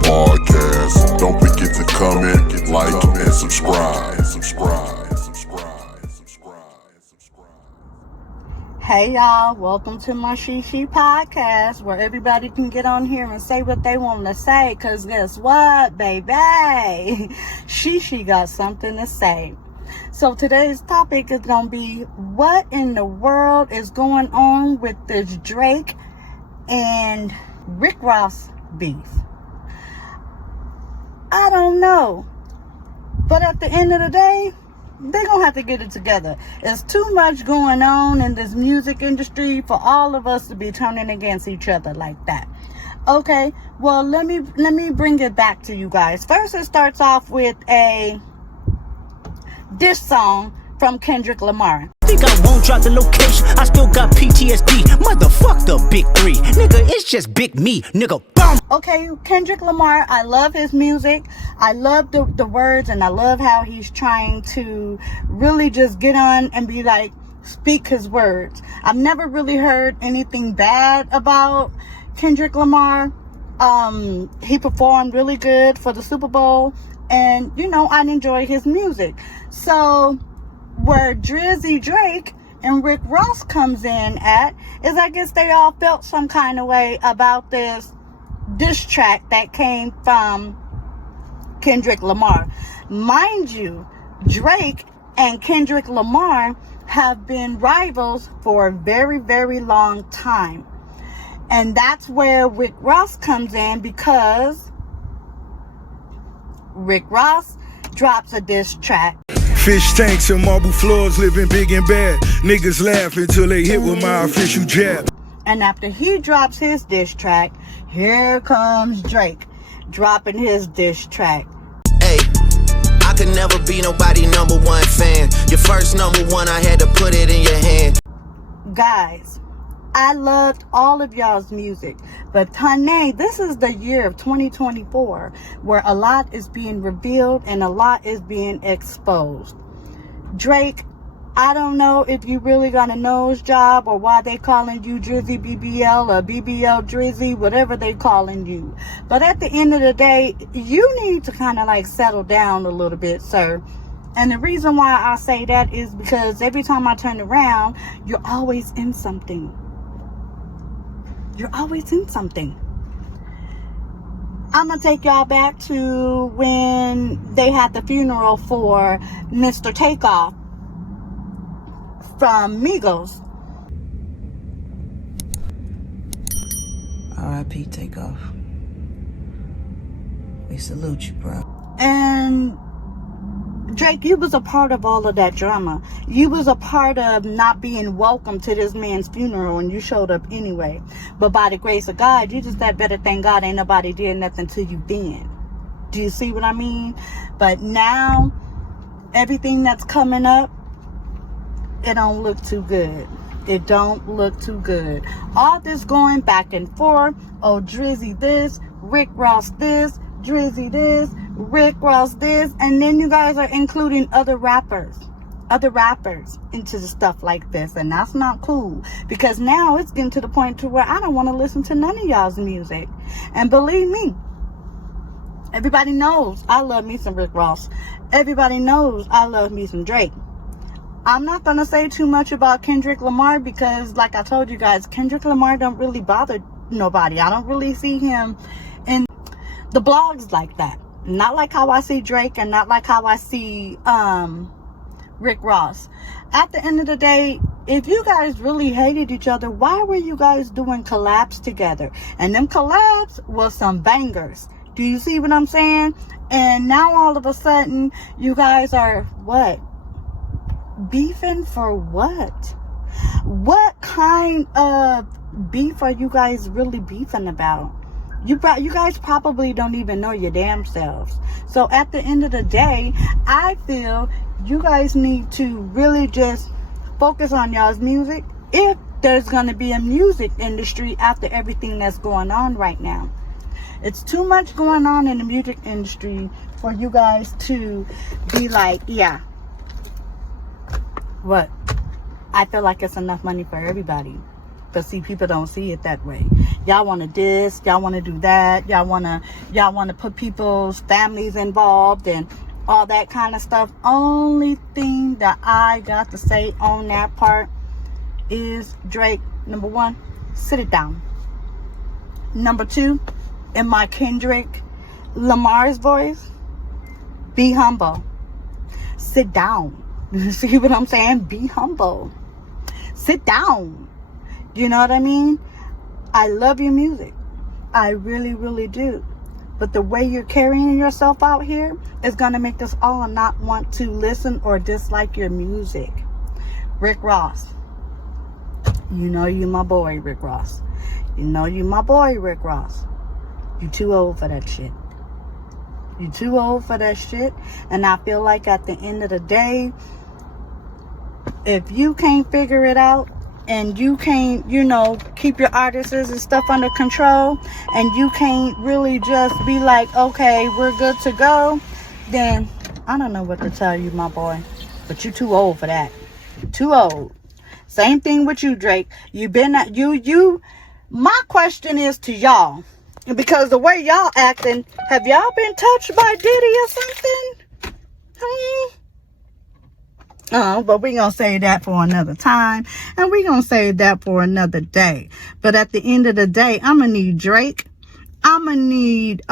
podcast. Don't forget to comment, like, and subscribe. Hey y'all, welcome to my She podcast, where everybody can get on here and say what they want to say, cause guess what, baby? She got something to say. So today's topic is gonna be, what in the world is going on with this Drake and Rick Ross beef? I don't know, but at the end of the day, they're gonna have to get it together. There's too much going on in this music industry for all of us to be turning against each other like that. Okay, well, let me bring it back to you guys. First, it starts off with a diss song from Kendrick Lamar. Think I won't drop the location, I still got PTSD. Motherfuck the big three, nigga, it's just big me, nigga, bomb. Okay, Kendrick Lamar, I love his music. I love the words, and I love how he's trying to really just get on and be like, speak his words. I've never really heard anything bad about Kendrick Lamar. He performed really good for the Super Bowl, and I enjoy his music. So where Drizzy Drake and Rick Ross comes in at is, I guess they all felt some kind of way about this diss track that came from Kendrick Lamar. Mind you, Drake and Kendrick Lamar have been rivals for a very, very long time. And that's where Rick Ross comes in, because Rick Ross drops a diss track. Fish tanks and marble floors, living big and bad. Niggas laugh until they hit with my official jab. And after he drops his diss track, here comes Drake dropping his diss track. Hey, I could never be nobody number one fan. Your first number one, I had to put it in your hand. Guys, I loved all of y'all's music, but honey, this is the year of 2024 where a lot is being revealed and a lot is being exposed. Drake, I don't know if you really got a nose job or why they calling you Drizzy BBL or BBL Drizzy, whatever they calling you. But at the end of the day, you need to kind of like settle down a little bit, sir. And the reason why I say that is because every time I turn around, you're always in something. You're always in something. I'm going to take y'all back to when they had the funeral for Mr. Takeoff from Migos. R.I.P. Takeoff. We salute you, bro. And Drake, you was a part of all of that drama. You was a part of not being welcome to this man's funeral, and you showed up anyway. But by the grace of God, you just that better thank God ain't nobody did nothing to you then. Do you see what I mean? But now, everything that's coming up, it don't look too good. It don't look too good. All this going back and forth. Oh, Drizzy this, Rick Ross this, Drizzy this, Rick Ross this, and then you guys are including other rappers into the stuff like this, and that's not cool, because now it's getting to the point to where I don't want to listen to none of y'all's music. And believe me, everybody knows I love me some Rick Ross. Everybody knows I love me some Drake. I'm not gonna say too much about Kendrick Lamar, because like I told you guys, Kendrick Lamar don't really bother nobody. I don't really see him in the blogs like that. Not like how I see Drake, and not like how I see Rick Ross. At the end of the day, if you guys really hated each other, why were you guys doing collabs together? And them collabs was some bangers. Do you see what I'm saying? And now all of a sudden, you guys are what? Beefing for what? What kind of beef are you guys really beefing about? You guys probably don't even know your damn selves. So at the end of the day, I feel you guys need to really just focus on y'all's music, if there's going to be a music industry after everything that's going on right now. It's too much going on in the music industry for you guys to be like, yeah, what? I feel like it's enough money for everybody. But see, people don't see it that way. Y'all want to this, y'all want to do that, y'all want to put people's families involved and all that kind of stuff. Only thing that I got to say on that part is, Drake, number one, sit it down. Number two, in my Kendrick Lamar's voice, be humble. Sit down. See what I'm saying? Be humble. Sit down. You know what I mean? I love your music. I really, really do. But the way you're carrying yourself out here is going to make us all not want to listen or dislike your music. Rick Ross. You know you my boy, Rick Ross. You know you my boy, Rick Ross. You too old for that shit. You too old for that shit. And I feel like at the end of the day, if you can't figure it out, and you can't, keep your artists and stuff under control, and you can't really just be like, okay, we're good to go, then I don't know what to tell you, my boy. But you too old for that. Too old. Same thing with you, Drake. My question is to y'all, because the way y'all acting, have y'all been touched by Diddy or something? But we're going to save that for another time. And we're going to save that for another day. But at the end of the day, I'm going to need Drake. I'm going to need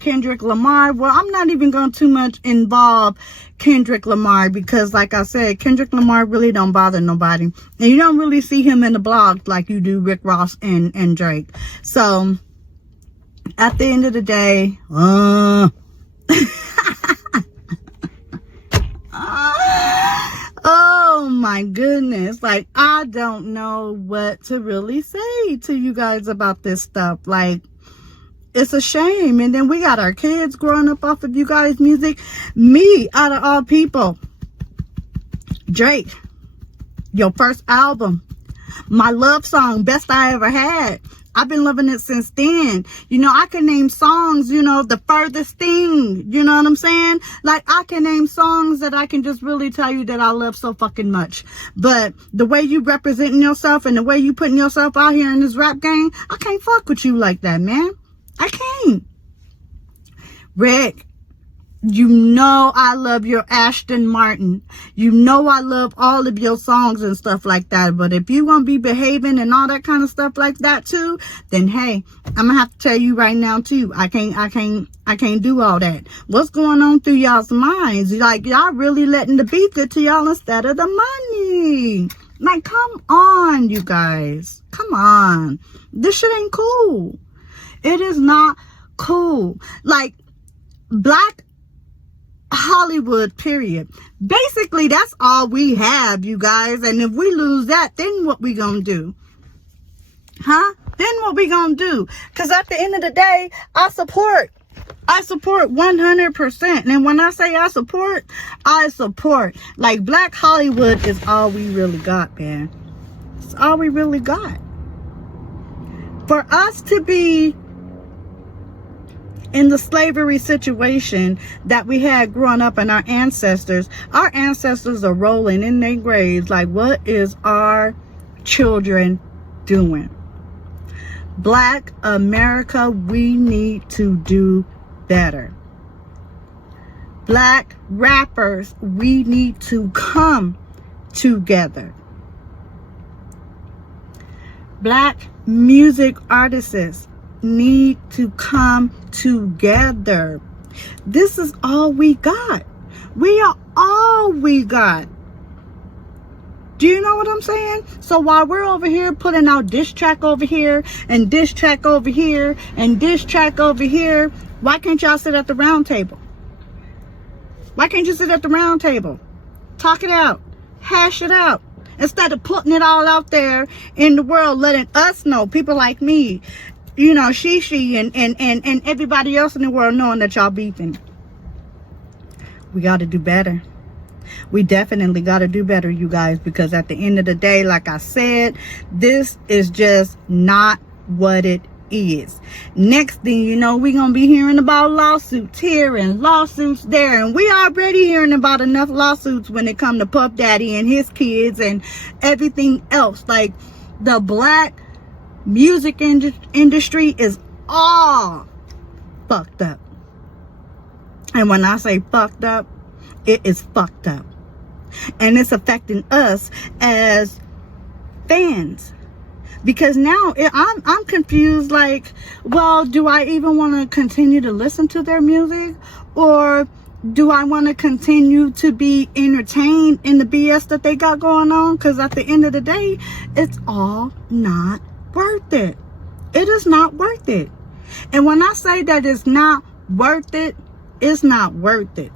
Kendrick Lamar. Well, I'm not even going to too much involve Kendrick Lamar, because like I said, Kendrick Lamar really don't bother nobody. And you don't really see him in the blogs like you do Rick Ross and Drake. So at the end of the day, oh my goodness, like I don't know what to really say to you guys about this stuff. Like, it's a shame. And then we got our kids growing up off of you guys' music. Me, out of all people, Drake, your first album, my love song, Best I Ever Had. I've been loving it since then. I can name songs, The Furthest Thing, you know what I'm saying? Like, I can name songs that I can just really tell you that I love so fucking much. But the way you representing yourself and the way you putting yourself out here in this rap game, I can't fuck with you like that, man. I can't. Rick, I love your Ashton Martin. I love all of your songs and stuff like that. But if you gonna be behaving and all that kind of stuff like that too, then hey, I'm gonna have to tell you right now too, I can't do all that. What's going on through y'all's minds? Like, y'all really letting the beat get to y'all instead of the money. Like, come on, you guys. Come on. This shit ain't cool. It is not cool. Like, Black Hollywood, period. Basically, that's all we have, you guys. And if we lose that, then what we gonna do? Then what we gonna do? Because at the end of the day, I support 100%. And when I say I support. Like, Black Hollywood is all we really got, man. It's all we really got. For us to be in the slavery situation that we had growing up, and our ancestors are rolling in their graves like, what is our children doing? Black America, we need to do better. Black rappers, we need to come together. Black music artists need to come together. This is all we got. We are all we got. Do you know what I'm saying? So while we're over here putting out diss track over here and diss track over here and diss track over here, why can't y'all sit at the round table? Why can't you sit at the round table? Talk it out. Hash it out. Instead of putting it all out there in the world, letting us know, people like me, Shishi and everybody else in the world knowing that y'all beefing. We got to do better. We definitely got to do better, you guys, because at the end of the day, like I said, this is just not what it is. Next thing you know, we're going to be hearing about lawsuits here and lawsuits there. And we already hearing about enough lawsuits when it come to Puff Daddy and his kids and everything else. Like, the black music industry is all fucked up. And when I say fucked up, it is fucked up. And it's affecting us as fans. Because now I'm confused, like, well, do I even want to continue to listen to their music? Or do I want to continue to be entertained in the BS that they got going on? Because at the end of the day, it's all not worth it. It is not worth it. And when I say that it's not worth it, it's not worth it.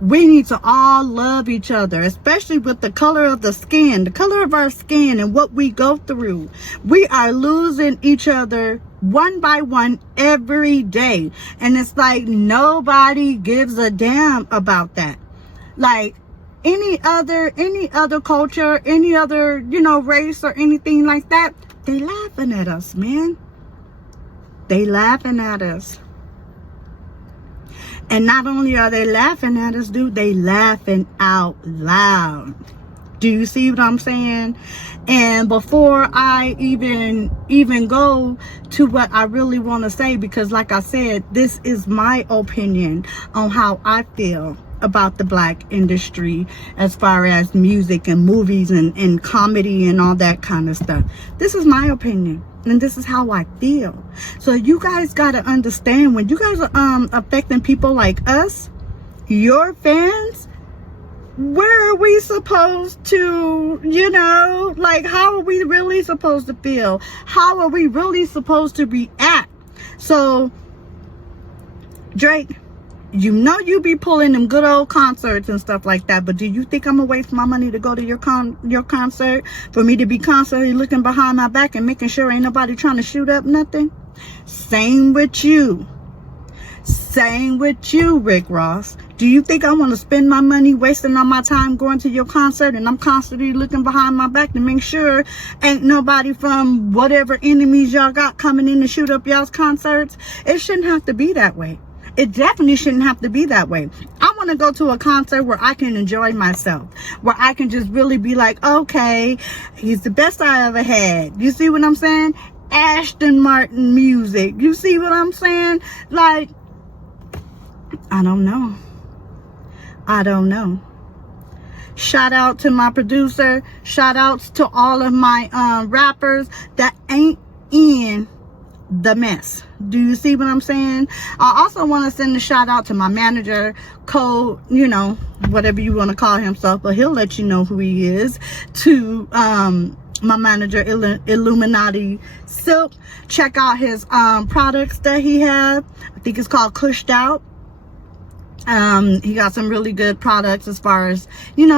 We need to all love each other, especially with the color of the skin, the color of our skin and what we go through. We are losing each other one by one every day. And it's like nobody gives a damn about that. Like any other culture, any other, race or anything like that, they laughing at us, man. They laughing at us. And not only are they laughing at us, dude, they laughing out loud. Do you see what I'm saying? And before I even go to what I really want to say, because like I said, this is my opinion on how I feel about the black industry as far as music and movies and comedy and all that kind of stuff. This is my opinion. And this is how I feel. So you guys got to understand, when you guys are affecting people like us, your fans, where are we supposed to, like, how are we really supposed to feel? How are we really supposed to react? So, Drake, you be pulling them good old concerts and stuff like that, but do you think I'm gonna waste my money to go to your concert, for me to be constantly looking behind my back and making sure ain't nobody trying to shoot up nothing? Same with you, Rick Ross. Do you think I want to spend my money wasting all my time going to your concert and I'm constantly looking behind my back to make sure ain't nobody from whatever enemies y'all got coming in to shoot up y'all's concerts? It shouldn't have to be that way. It definitely shouldn't have to be that way. I want to go to a concert where I can enjoy myself, where I can just really be like, okay, he's the best I ever had. You see what I'm saying? Aston Martin music. You see what I'm saying? Like, I don't know. Shout out to my producer. Shout outs to all of my rappers that ain't in the mess. Do you see what I'm saying? I also want to send a shout out to my manager, Cole, whatever you want to call himself, but he'll let you know who he is, to my manager, Illuminati Silk. Check out his products that he has. I think it's called Cushed Out. He got some really good products as far as,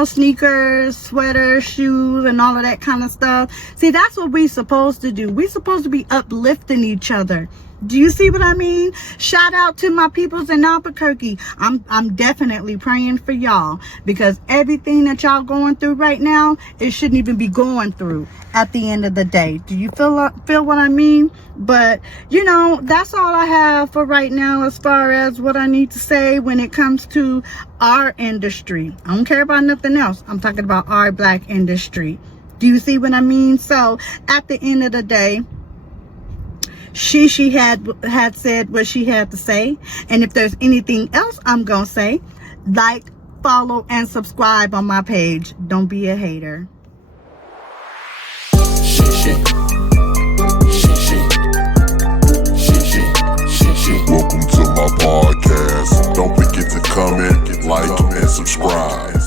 sneakers, sweaters, shoes, and all of that kind of stuff. See, that's what we supposed to do. We supposed to be uplifting each other. Do you see what I mean? Shout out to my peoples in Albuquerque. I'm definitely praying for y'all, because everything that y'all going through right now, it shouldn't even be going through at the end of the day. Do you feel what I mean? But that's all I have for right now as far as what I need to say when it comes to our industry. I don't care about nothing else. I'm talking about our black industry. Do you see what I mean? So at the end of the day, she had said what she had to say. And if there's anything else I'm gonna say, like, follow, and subscribe on my page. Don't be a hater. Welcome to my podcast. Don't forget to comment, like, and subscribe.